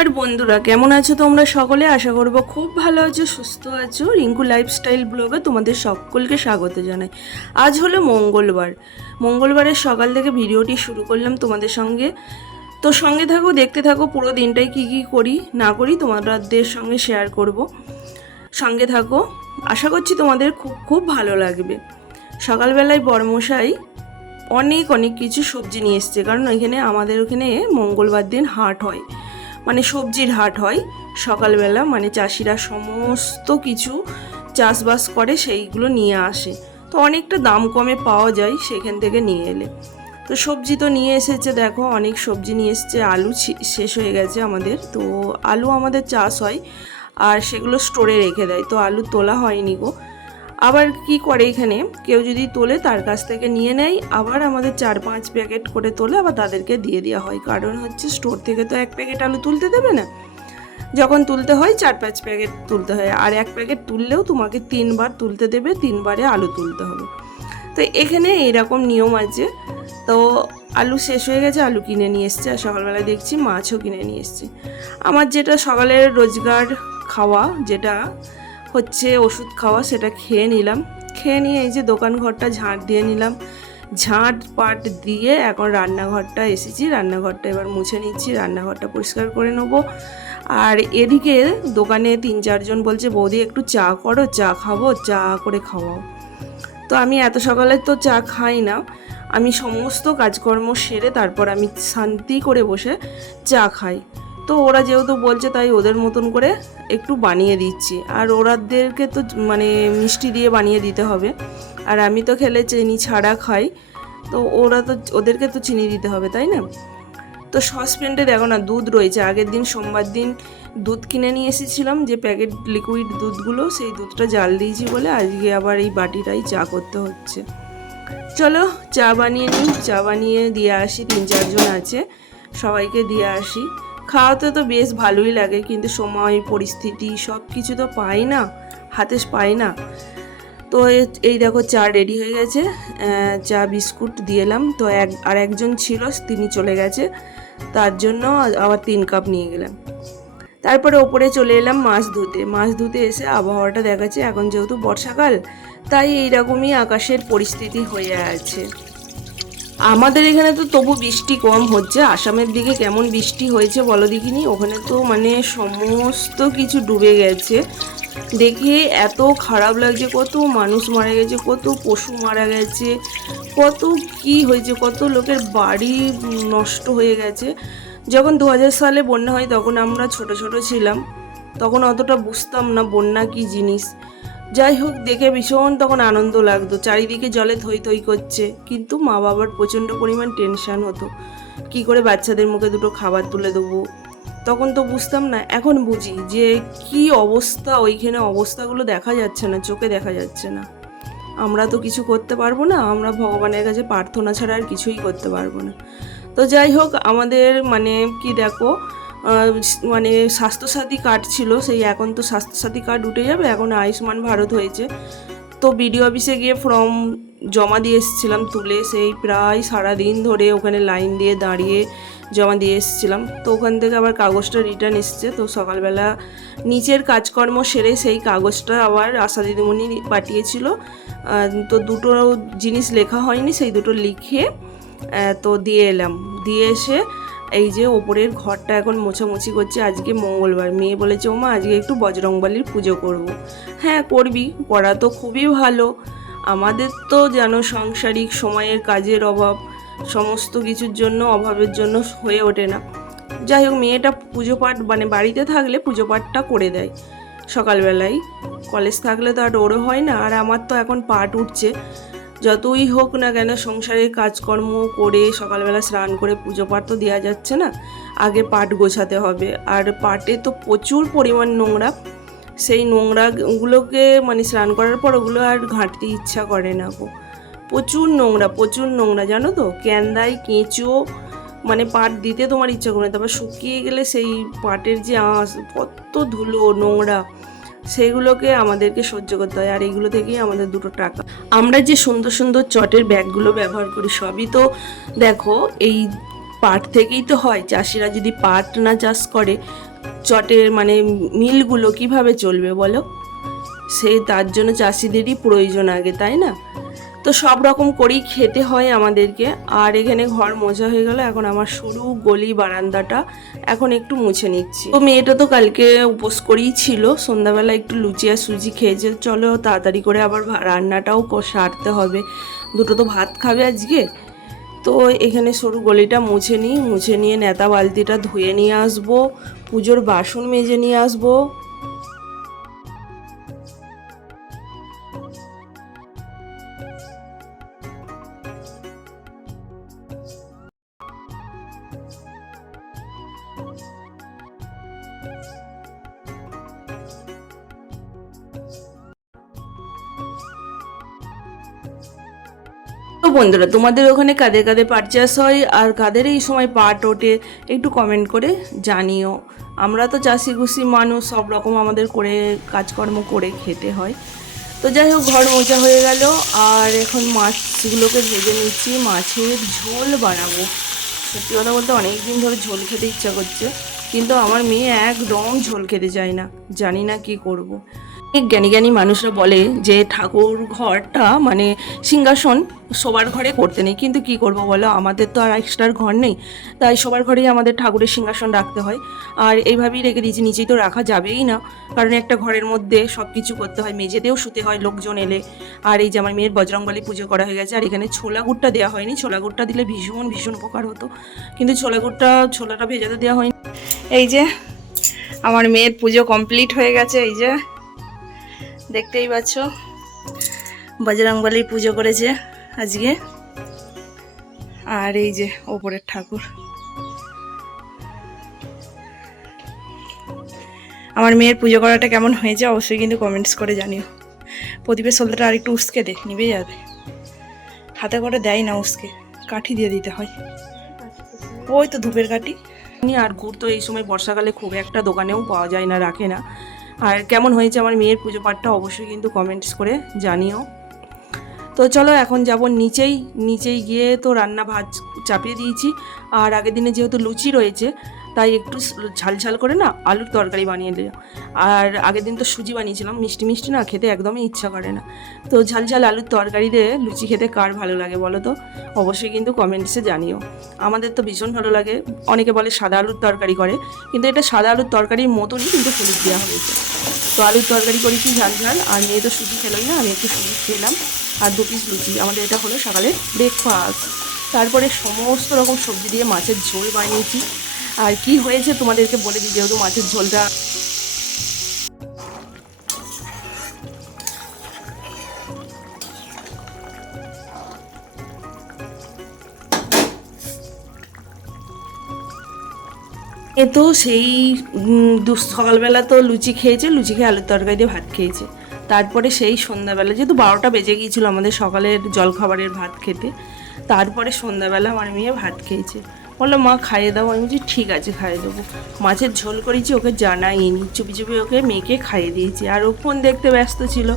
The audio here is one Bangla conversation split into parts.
নমস্কার বন্ধুরা, কেমন আছো তোমরা সকলে? আশা করব খুব ভালো আছো, সুস্থ আছো। রিঙ্কু লাইফস্টাইল ব্লগে তোমাদের সকলকে স্বাগত জানাই। আজ হলো মঙ্গলবারের সকাল থেকে ভিডিওটি শুরু করলাম তোমাদের সঙ্গে। তো সঙ্গে থাকো, দেখতে থাকো পুরো দিনটাই কি কি করি না করি তোমাদের সঙ্গে শেয়ার করব। সঙ্গে থাকো, আশা করছি তোমাদের খুব খুব ভালো লাগবে। সকালবেলায় বড়মশাই অনেক কিছু সবজি নিয়ে এসছে, কারণ এখানে আমাদের ওখানে মঙ্গলবার দিন হাট হয়, মানে সবজির হাট হয় সকালবেলা। মানে চাষিরা সমস্ত কিছু চাষবাস করে, সেইগুলো নিয়ে আসে। তো অনেকটা দাম কমে পাওয়া যায় সেখান থেকে নিয়ে এলে। তো সবজি তো নিয়ে এসেছে, দেখো অনেক সবজি নিয়ে এসেছে। আলু শেষ হয়ে গেছে আমাদের, তো আলু আমাদের চাষ হয় আর সেগুলো স্টোরে রেখে দেয়, তো আলু তোলা হয়নি গো। আবার কি করে, এখানে কেউ যদি তোলে তার কাছ থেকে নিয়ে নেয়, আবার আমাদের 4-5 প্যাকেট করে তোলে, আবার তাদেরকে দিয়ে দেওয়া হয়। কারণ হচ্ছে স্টোর থেকে তো 1 প্যাকেট আলু তুলতে দেবে না, যখন তুলতে হয় 4-5 প্যাকেট তুলতে হয়। আর 1 প্যাকেট তুললেও তোমাকে 3 বার তুলতে দেবে, 3 বারে আলু তুলতে হবে। তো এখানে এইরকম নিয়ম আছে। তো আলু শেষ হয়ে গেছে, আলু কিনে নিয়ে এসছে। আর সকালবেলা দেখছি মাছও কিনে নিয়ে এসছে। আমার যেটা সকালের রোজগার খাওয়া, যেটা হচ্ছে ওষুধ খাওয়া, সেটা খেয়ে নিলাম। খেয়ে নিয়ে এই যে দোকান ঘরটা ঝাঁট দিয়ে নিলাম। ঝাঁট পাট দিয়ে এখন রান্নাঘরটা এসেছি, রান্নাঘরটা এবার মুছে নিচ্ছি, রান্নাঘরটা পরিষ্কার করে নেবো। আর এদিকে দোকানে 3-4 জন বলছে, বৌদি একটু চা করো, চা খাবো, চা করে খাওয়াও। তো আমি এত সকালে তো চা খাই না, আমি সমস্ত কাজকর্ম সেরে তারপর আমি শান্তি করে বসে চা খাই। তো ওরা যেহেতু বলছে, তাই ওদের মতন করে একটু বানিয়ে দিচ্ছি। আর ওরাদেরকে তো মানে মিষ্টি দিয়ে বানিয়ে দিতে হবে, আর আমি তো খেলে চিনি ছাড়া খাই, তো ওদেরকে তো চিনি দিতে হবে, তাই না? তো সসপ্যানটা দেখো না, দুধ রয়েছে। আগের দিন সোমবার দিন দুধ কিনে নিয়ে এসেছিলাম, যে প্যাকেট লিকুইড দুধগুলো, সেই দুধটা জাল দিয়েছি বলে আজকে আবার এই বাটিটাই চা করতে হচ্ছে। চলো চা বানিয়ে নিই, চা বানিয়ে দিয়ে আসি। 3-4 জন আছে, সবাইকে দিয়ে আসি। খাওয়াতে তো বেশ ভালোই লাগে, কিন্তু সময় পরিস্থিতি সব কিছু তো পাই না, হাতে পাই না। তো এই দেখো চা রেডি হয়ে গেছে, চা বিস্কুট দিয়ে এলাম। তো একজন ছিল, তিনি চলে গেছে, তার জন্য আবার 3 কাপ নিয়ে গেলাম। তারপরে ওপরে চলে এলাম মাছ ধুতে এসে আবহাওয়াটা দেখাচ্ছে, এখন যেহেতু বর্ষাকাল, তাই এইরকমই আকাশের পরিস্থিতি হয়ে আছে। আমাদের এখানে তো তবু বৃষ্টি কম হচ্ছে। আসামের দিকে কেমন বৃষ্টি হয়েছে বলো দেখিনি? ওখানে তো মানে সমস্ত কিছু ডুবে গেছে। দেখে এত খারাপ লাগছে, কত মানুষ মারা গেছে, কত পশু মারা গেছে, কত কি হয়েছে, কত লোকের বাড়ি নষ্ট হয়ে গেছে। যখন 2000 সালে বন্যা হয়, তখন আমরা ছোট ছিলাম, তখন অতটা বুঝতাম না বন্যা কি জিনিস। যাই হোক, দেখে ভীষণ তখন আনন্দ লাগতো, চারিদিকে জলে থই করছে, কিন্তু মা বাবার প্রচণ্ড পরিমাণ টেনশান হতো, কি করে বাচ্চাদের মুখে দুটো খাবার তুলে দেবো। তখন তো বুঝতাম না, এখন বুঝি যে কি অবস্থা ওইখানে। অবস্থাগুলো দেখা যাচ্ছে না, চোখে দেখা যাচ্ছে না। আমরা তো কিছু করতে পারবো না, আমরা ভগবানের কাছে প্রার্থনা ছাড়া আর কিছুই করতে পারবো না। তো যাই হোক, আমাদের মানে কি দেখো, মানে স্বাস্থ্যসাথী কার্ড ছিল, সেই এখন তো স্বাস্থ্যসাথী কার্ড উঠে যাবে, এখন আয়ুষ্মান ভারত হয়েছে। তো বিডিও অফিসে গিয়ে ফর্ম জমা দিয়ে এসেছিলাম তুলে, সেই প্রায় সারাদিন ধরে ওখানে লাইন দিয়ে দাঁড়িয়ে জমা দিয়ে এসেছিলাম। তো ওখান থেকে আবার কাগজটা রিটার্ন এসছে। তো সকালবেলা নিচের কাজকর্ম সেরে সেই কাগজটা আবার আশা দিদিমণি পাঠিয়েছিল। তো দুটো জিনিস লেখা হয়নি, সেই দুটো লিখে তো দিয়ে এলাম। দিয়ে এসে এই যে ওপরের ঘরটা এখন মোছামুছি করছে। আজকে মঙ্গলবার, মেয়ে বলেছে, ওমা আজকে একটু বজরংবলীর পুজো করব। হ্যাঁ করবি, করা তো খুবই ভালো। আমাদের তো যেন সাংসারিক সময়ের কাজের অভাব, সমস্ত কিছুর জন্য অভাবের জন্য হয়ে ওঠে না। যাই হোক, মেয়েটা পুজো পাঠ মানে বাড়িতে থাকলে পুজো পাঠটা করে দেয় সকালবেলায়, কলেজ থাকলে তো আর ওরও হয় না। আর আমার তো এখন পাঠ উঠছে, যতই হোক না কেন সংসারের কাজকর্ম করে সকালবেলা স্নান করে পুজো পাঠ তো দেওয়া যাচ্ছে না, আগে পাট গোছাতে হবে। আর পাটে তো প্রচুর পরিমাণ নোংরা, সেই নোংরাগুলোকে মানে স্নান করার পর ওগুলো আর ঘাঁটতে ইচ্ছা করে না গো। প্রচুর নোংরা জানো তো, ক্যান্দাই কেঁচো, মানে পাট দিতে তোমার ইচ্ছা করে না। তারপর শুকিয়ে গেলে সেই পাটের যে আঁশ, কত ধুলো নোংরা, সেগুলোকে আমাদেরকে সহ্য করতে হয়। আর এইগুলো থেকেই আমাদের দুটো টাকা। আমরা যে সুন্দর সুন্দর চটের ব্যাগগুলো ব্যবহার করি, সবই তো দেখো এই পাট থেকেই তো হয়। চাষিরা যদি পাট না চাষ করে চটের মানে মিলগুলো কিভাবে চলবে বলো? সেই তার জন্য চাষিদেরই প্রয়োজন আগে, তাই না? তো সব রকম করেই খেতে হয় আমাদেরকে। আর এখানে ঘর মোছা হয়ে গেল, এখন আমার সরু গলি বারান্দাটা এখন একটু মুছে নিচ্ছি। তো মেয়েটা তো কালকে উপোস করেই ছিল, সন্ধ্যাবেলা একটু লুচি আর সুজি খেয়েছে। চলো তাড়াতাড়ি করে আবার রান্নাটাও সারতে হবে, দুটো তো ভাত খাবে আজকে। তো এখানে সরু গলিটা মুছে নিই, মুছে নিয়ে নেতা বালতিটা ধুয়ে নিয়ে আসবো, পুজোর বাসন মেজে নিয়ে আসবো। তো বন্ধুরা, তোমাদের ওখানে কাদের কাদের পাট চাষ হয় আর কাদের এই সময় পাট ওঠে একটু কমেন্ট করে জানিও। আমরা তো চাষিগুষি মানুষ, সব রকম আমাদের করে কাজকর্ম করে খেতে হয়। তো যাই হোক, ঘর মোছা হয়ে গেল, আর এখন মাছগুলোকে ভেজে নিচ্ছি, মাছের ঝোল বানাবো। সত্যি কথা বলতে অনেক দিন ধরে ঝোল খেতে ইচ্ছা করছে, কিন্তু আমার মেয়ে একদম ঝোল খেতে চায় না, জানি না কি করব। জ্ঞানী জ্ঞানী মানুষরা বলে যে ঠাকুর ঘরটা মানে সিংহাসন সবার ঘরে করতে নেই, কিন্তু কি করব বলো, আমাদের তো আর এক্সট্রার ঘর নেই, তাই সবার ঘরেই আমাদের ঠাকুরের সিংহাসন রাখতে হয়। আর এইভাবেই রেখে দিয়েছি, নিচেই তো রাখা যাবেই না, কারণ একটা ঘরের মধ্যে সব কিছু করতে হয়, মেঝেতেও শুতে হয় লোকজন এলে। আর এই যে আমার মেয়ের বজরংবলী পুজো করা হয়ে গেছে, আর এখানে ছোলা গুড়টা দেওয়া হয়নি, ছোলা গুড়টা দিলে ভীষণ ভীষণ উপকার হতো, কিন্তু ছোলাটা ভেজাতে দেওয়া হয়নি। এই যে আমার মেয়ের পুজো কমপ্লিট হয়ে গেছে, এই যে দেখতেই পাচ্ছ বজরংবলীর পুজো করেছে আজকে। আর এই যে ওপরের ঠাকুর, আমার মেয়ের পুজো করাটা কেমন হয়েছে অবশ্যই কিন্তু কমেন্টস করে জানিও। প্রদীপের সলতাটা আর একটু উস্কে দে, নিভে যাবে, হাতে করে দেয় না উস্কে, কাঠি দিয়ে দিতে হয়, ওই তো ধূপের কাঠি। আর গুড় তো এই সময় বর্ষাকালে খুব একটা দোকানেও পাওয়া যায় না, রাখে না। আর কেমন হয়েছে আমার মেয়ের পুজো পাঠটা অবশ্যই কিন্তু কমেন্টস করে জানিও। তো চলো এখন যাব নিচেই গিয়ে তো রান্না ভাত চাপিয়ে দিয়েছি। আর আগের দিনে যেহেতু লুচি রয়েছে, তাই একটু ঝাল করে না আলুর তরকারি বানিয়ে দিলাম। আর আগের দিন তো সুজি বানিয়েছিলাম, মিষ্টি মিষ্টি না খেতে একদমই ইচ্ছা করে না, তো ঝাল আলুর তরকারি দিয়ে লুচি খেতে কার ভালো লাগে বলো তো? অবশ্যই কিন্তু কমেন্টসে জানিও। আমাদের তো ভীষণ ভালো লাগে। অনেকে বলে সাদা আলুর তরকারি করে, কিন্তু এটা সাদা আলুর তরকারির মতনই, কিন্তু হলুদ দেওয়া হয়েছে। তো আলুর তরকারি করেছি ঝাল, আর মেয়ে তো সুজি খেলোই না, আমি একটু সুজি খেলাম, আর 2 পিস লুচি। আমাদের এটা হলো সকালে ব্রেকফাস্ট। তারপরে সমস্ত রকম সবজি দিয়ে মাছের ঝোল বানিয়েছি। আর কি হয়েছে তোমাদেরকে বলে দিই, যেহেতু মাছের ঝোলটা এ তো সেই সকালবেলা তো লুচি খেয়েছে, লুচি খেয়ে আলুর তরকারি দিয়ে ভাত খেয়েছে। তারপরে সেই সন্ধ্যাবেলা, যেহেতু 12টা বেজে গিয়েছিলো আমাদের সকালের জলখাবারের ভাত খেতে, তারপরে সন্ধ্যাবেলা আমার মেয়ে ভাত খেয়েছে। বললো মা খাইয়ে দাও, আমি বলছি ঠিক আছে খাইয়ে দেবো। মাছের ঝোল করেছি, ওকে জানাইনি, চুপি চুপি ওকে মেয়েকে খাইয়ে দিয়েছি, আর ও ফোন দেখতে ব্যস্ত ছিল।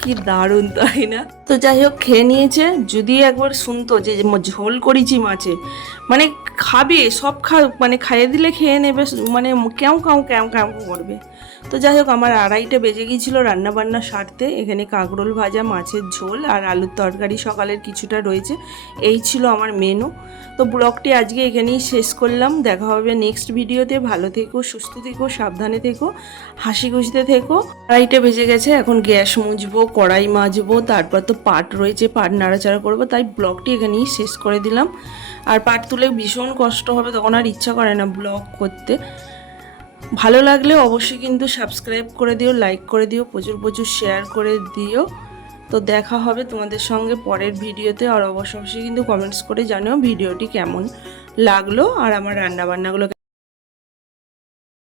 কি দারুণ তাই না? তো যাই হোক খেয়ে নিয়েছে। যদি একবার শুনতো যে ঝোল করেছি মাছে, মানে খাবে সব মানে খাইয়ে দিলে খেয়ে নেবে, মানে কেউ করবে। তো যাই হোক আমার 2:30 বেজে গিয়েছিলো রান্নাবান্না সারতে। এখানে কাঁকরোল ভাজা, মাছের ঝোল আর আলুর তরকারি সকালের কিছুটা রয়েছে, এই ছিল আমার মেনু। তো ব্লগটি আজকে এখানেই শেষ করলাম, দেখা হবে নেক্সট ভিডিওতে। ভালো থেকো, সুস্থ থেকো, সাবধানে থেকো, হাসি খুশিতে থেকো। 2:30 বেজে গেছে, এখন গ্যাস মুছবো, কড়াই মাজবো, তারপর তো পাট রয়েছে, পাট নাড়াচাড়া করবো, তাই ব্লগটি এখানেই শেষ করে দিলাম। আর পাট তুলে ভীষণ কষ্ট হবে, তখন আর ইচ্ছা করে না ব্লগ করতে। ভালো লাগলে অবশ্যই কিন্তু সাবস্ক্রাইব করে দিও, লাইক করে দিও, প্রচুর শেয়ার করে দিও। তো দেখা হবে তোমাদের সঙ্গে পরের ভিডিওতে। আর অবশ্যই কিন্তু কমেন্টস করে জানিও ভিডিওটি কেমন লাগলো আর আমার রান্নাবান্নাগুলো